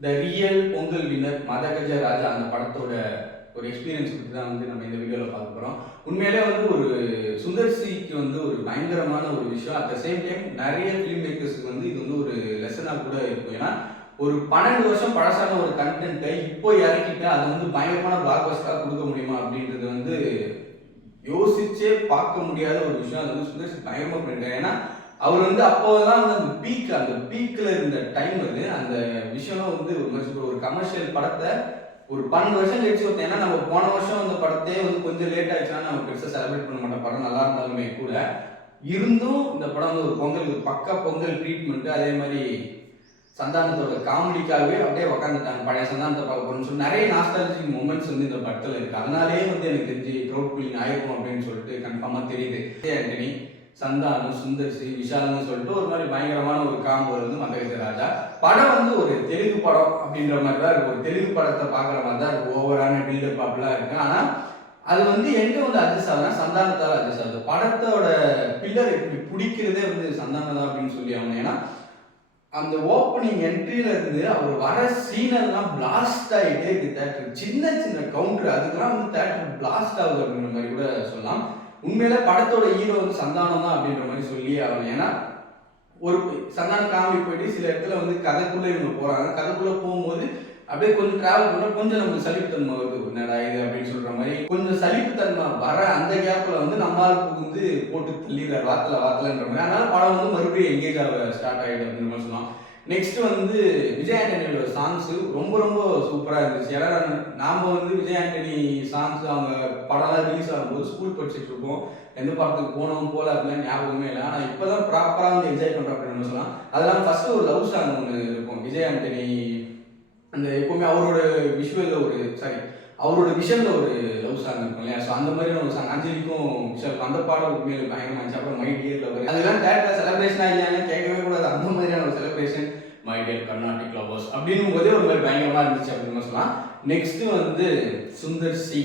த real Pongal winner Madha Gaja அந்த படத்தோட ஒரு எக்ஸ்பீரியன்ஸ் பற்றி தான் வந்து நம்ம இந்த வீடியோவில் பார்க்க போகிறோம். உண்மையிலே வந்து ஒரு சுந்தர் சிக்கு வந்து ஒரு பயங்கரமான ஒரு விஷயம். அட் த சேம் டைம் நிறைய ஃபிலிம் மேக்கர்ஸுக்கு வந்து இது வந்து ஒரு லெசனாக கூட இருக்கும். ஏன்னா ஒரு 12 வருஷம் பழசான ஒரு கண்டென்ட்டை இப்போ இறக்கிட்டு அதை வந்து பயங்கரமான பிளாக் பஸ்டராக கொடுக்க முடியுமா அப்படின்றது வந்து யோசிச்சே பார்க்க முடியாத ஒரு விஷயம். அது வந்து சுந்தர் சி பயங்கரமாக பண்ணியிருக்காரு. ஏன்னா அவர் வந்து அப்போதான் வந்து அந்த பீக்ல இருந்த டைம் அது அந்த விஷயம்லாம் வந்து ஒரு கமர்ஷியல் படத்தை ஒரு 12 வருஷம் கழிச்சு ஒருத்தன். ஏன்னா நம்ம போன வருஷம் அந்த படத்தையே வந்து கொஞ்சம் லேட் ஆயிடுச்சுன்னா நம்ம பெருசாக செலிப்ரேட் பண்ண மாட்டோம். படம் நல்லா இருந்தாலுமே கூட இருந்தும் இந்த படம் வந்து ஒரு பொங்கல் பக்கா பொங்கல் ட்ரீட்மெண்ட். அதே மாதிரி சந்தானத்தோட காமெடிக்காகவே அப்படியே உக்காந்துட்டாங்க. பழைய சந்தானத்தை பார்க்க போறோம்னு சொல்லி நிறைய நாஸ்டாலஜிக் மூமெண்ட்ஸ் வந்து இந்த படத்தில் இருக்கு. அதனாலேயே வந்து எனக்கு தெரிஞ்சு க்ரௌட் புல்லிங் ஆயிருக்கும் அப்படின்னு சொல்லிட்டு கன்ஃபார்மா தெரியுது. ஆண்டனி, சந்தானம், சுந்தர் சி, விஷால்னு சொல்லிட்டு ஒரு மாதிரி பயங்கரமான ஒரு காம்போ வந்து மதகஜ ராஜா படம் வந்து ஒரு தெலுங்கு படம் அப்படின்ற மாதிரி தான் இருக்கு. ஒரு தெலுங்கு படத்தை பார்க்குற மாதிரி தான் இருக்கு. ஓவரான பில்டப் அப்படிலாம் இருக்கு. ஆனால் அது வந்து எங்க வந்து அட்ஜஸ்ட் ஆகுதுன்னா சந்தானத்தால் அட்ஜஸ்ட் ஆகுது. படத்தோட பில்லர் இப்படி பிடிக்கிறதே வந்து சந்தானம் தான் அப்படின்னு சொல்லி ஆகணும். ஏன்னா அந்த ஓப்பனிங் என்ட்ரியில இருந்து அவர் வர சீனெல்லாம் பிளாஸ்ட் ஆகிட்டே இருக்கு. தேட்டர் சின்ன சின்ன கவுண்டர் அதுக்கெல்லாம் வந்து தேட்டர் பிளாஸ்ட் ஆகுது அப்படின்ற மாதிரி கூட சொல்லலாம். உண்மையில படத்தோட ஹீரோ வந்து சந்தானம் தான் அப்படின்ற மாதிரி சொல்லியே ஆகணும். ஏன்னா ஒரு சந்தானம் காமெடி போயிட்டு சில இடத்துல வந்து கதைக்குள்ள இவங்க போறாங்க. கதைக்குள்ள போகும்போது அப்படியே கொஞ்சம் டிராவல் பண்ண கொஞ்சம் நமக்கு சலிப்புத்தன்மை வருது. என்னடா இது அப்படின்னு சொல்ற மாதிரி கொஞ்சம் சலிப்புத்தன்மை வர அந்த கேப்ல வந்து நம்மளுக்கு வந்து போட்டு தள்ளிடுறாரு வாத்தலன்ற மாதிரி. அதனால படம் வந்து மறுபடியும் எங்கேஜ் ஆக ஸ்டார்ட் ஆகிடுது அப்படின்னு மாதிரி சொல்லலாம். நெக்ஸ்ட் வந்து விஜய் ஆண்டனியோட சாங்ஸ் ரொம்ப ரொம்ப சூப்பராக இருந்துச்சு. ஏன்னா நாம வந்து விஜய் ஆண்டனி சாங்ஸ் அவங்க படம்லாம் ரிலீஸ் ஆகும்போது ஸ்கூல் படிச்சுட்டு இருப்போம். எந்த படத்துக்கு போனோம் போல அப்படிலாம் ஞாபகமே இல்லை. ஆனால் இப்போதான் ப்ராப்பராக வந்து என்ஜாய் பண்ணுறோம் அப்படின்னு சொல்லலாம். அதெல்லாம் ஃபர்ஸ்ட் ஒரு லவ் சாங் ஒன்று இருக்கும். விஜய் ஆண்டனி அந்த எப்பவுமே அவரோட விஷுவலில் அவரோட விஷன்ல ஒரு லவ் சாங் இருக்கும் இல்லையா? ஸோ அந்த மாதிரியான ஒரு சாங் அஞ்சலிக்கும் விஷாலுக்கும் அந்த பாடம் உண்மையில பயங்கரமா இருந்துச்சு. அப்புறம் மை டியர் லவர் அதெல்லாம் தேட்டர் செலிப்ரேஷனா இல்லையானே கேட்கவே கூடாது. அந்த மாதிரியான ஒரு celebration my dear Carnatic lovers அப்படின்னும் போதே ஒரு மாதிரி பயங்கரமா இருந்துச்சு அப்படின்னு சொல்லலாம். நெக்ஸ்ட் வந்து சுந்தர் சி.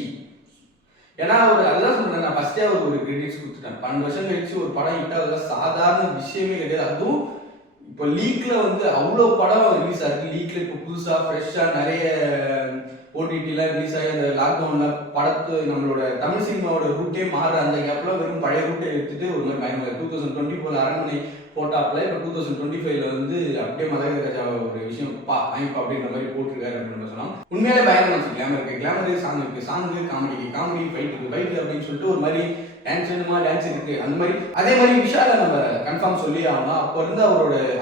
ஏன்னா அவர் அதுதான் சொல்றேன், நான் ஃபர்ஸ்டே அவர் ஒரு கிரெடிட்ஸ் கொடுத்துட்டேன். 12 வருஷம் கழிச்சு ஒரு படம் ஹிட் ஆகுது சாதாரண விஷயமே கிடையாது. அதுவும் இப்போ லீக்ல வந்து அவ்வளோ படம் ரிலீஸ் ஆயிருக்கு. லீக்ல இப்போ புதுசா ஃப்ரெஷ்ஷா நிறைய ஓடிடிலாம் ரிலீஸ் ஆகி அந்த லாக்டவுன்ல படத்து நம்மளோட தமிழ் சினிமாவோட ரூட்டே மாற அந்த கேப்ல வெறும் பழைய ரூட்டை எடுத்துட்டு ஒரு மாதிரி பயங்கர 2024 அரண்மனை போட்டாப்ல இப்போ 2025ல வந்து அப்படியே மதகஜ ராஜா ஒரு விஷயம் வாங்கிப்பா அப்படின்ற மாதிரி போட்டிருக்காரு அப்படின்னு சொல்லலாம். உண்மையிலே பயங்கரமா இருந்துச்சு. கிளாமர் சாங் இருக்கு, காமெடி ஃபைட் அப்படின்னு சொல்லிட்டு ஒரு மாதிரி டான்ஸ் இருக்கு. அந்த மாதிரி அதே மாதிரி விஷால நம்ம கன்ஃபார்ம் சொல்லி ஆகணும். அப்போ இருந்து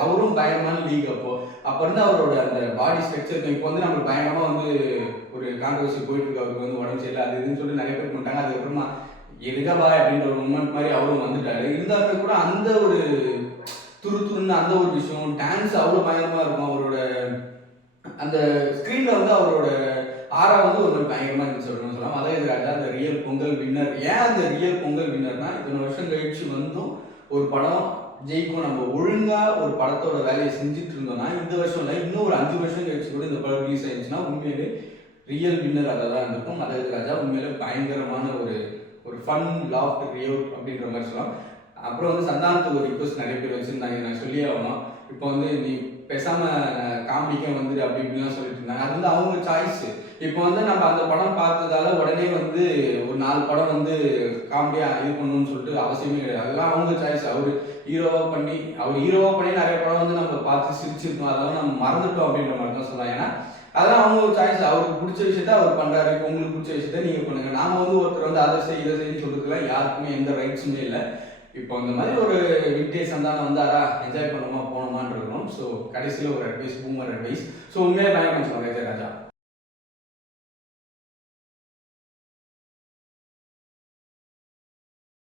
அவரும் பயங்கரமான லீக். அப்போ இருந்து அவரோட அந்த பாடி ஸ்ட்ரக்சர் இப்போ வந்து நம்மளுக்கு பயங்கரமா வந்து ஒரு கான்ட்ரவர்சி போயிட்டு இருக்கு. அவருக்கு வந்து உடம்பு சரியில்லை அது இதுன்னு சொல்லி நிறைய பேர் பண்ணிட்டாங்க. அதுக்கப்புறமா எதுக்கா பாய் அப்படின்ற ஒரு மூமெண்ட் மாதிரி அவரும் வந்துட்டாரு. இருந்தாலுமே கூட அந்த ஒரு துருன்னு அந்த ஒரு விஷயம் டான்ஸ் அவ்வளோ பயங்கரமா இருக்கும். அவரோட அந்த ஸ்க்ரீன்ல வந்து அவரோட ஆரா வந்து ஒரு பயங்கரமா இருந்துச்சு அப்படின்னு சொல்லலாம். மதகஜ ராஜா அந்த ரியல் பொங்கல் வின்னர். ஏன் அந்த ரியல் பொங்கல் வின்னர்னா இத்தனை வருஷம் கழிச்சு வந்தும் ஒரு படம் ஜெயிக்கும். நம்ம ஒழுங்கா ஒரு படத்தோட வேலையை செஞ்சுட்டு இருந்தோம்னா இந்த வருஷம் இல்லை இன்னும் ஒரு 5 வருஷம் கழிச்சு கூட இந்த படம் ரிலீஸ் ஆயிடுச்சுன்னா உண்மையிலே ரியல் வின்னர் அதை தான் இருந்திருக்கும். மதகஜ ராஜா உண்மையிலே பயங்கரமான ஒரு ஃபன் லாஃப்ட் ரியோட் அப்படின்ற மாதிரி சொல்லலாம். அப்புறம் வந்து சந்தானத்துக்கு ஒரு ரிக்வஸ்ட் நிறைய பேர் வச்சுருந்தாங்க. நான் சொல்லியே ஆகணும். இப்போ வந்து நீ பேசாம காமெடிக்கே வந்துடு அப்படி இப்படிலாம் சொல்லிட்டு இருந்தாங்க. அது வந்து அவங்க சாய்ஸ். இப்போ வந்து நம்ம அந்த படம் பார்த்ததால உடனே வந்து ஒரு 4 படம் வந்து காமெடியா இது பண்ணணும்னு சொல்லிட்டு அவசியமே கிடையாது. அதெல்லாம் அவங்க சாய்ஸ். அவர் ஹீரோவா பண்ணி நிறைய படம் வந்து நம்ம பார்த்து சிரிச்சிருக்கோம். அதெல்லாம் நம்ம மறந்துட்டோம் அப்படின்ற மாதிரி தான் சொல்லலாம். ஏன்னா அதெல்லாம் அவங்க ஒரு சாய்ஸ். அவருக்கு பிடிச்ச விஷயத்த அவர் பண்றாரு. இப்போ உங்களுக்கு பிடிச்ச விஷயத்த நீங்க பண்ணுங்க. நாம வந்து ஒருத்தர் வந்து அதை செய்யு சொல்றதுக்குலாம் யாருக்குமே எந்த ரைட்ஸுமே இல்லை. இப்போ அந்த மாதிரி ஒரு விண்டேஜ் சந்தானம் வந்தாரா என்ஜாய் பண்ணுமா போனோமான்னு இருக்கணும். ஸோ கடைசியில் ஒரு அட்வைஸ், பூமர் அட்வைஸ். ஸோ உண்மையாக பயங்கரம் மதகஜ ராஜா.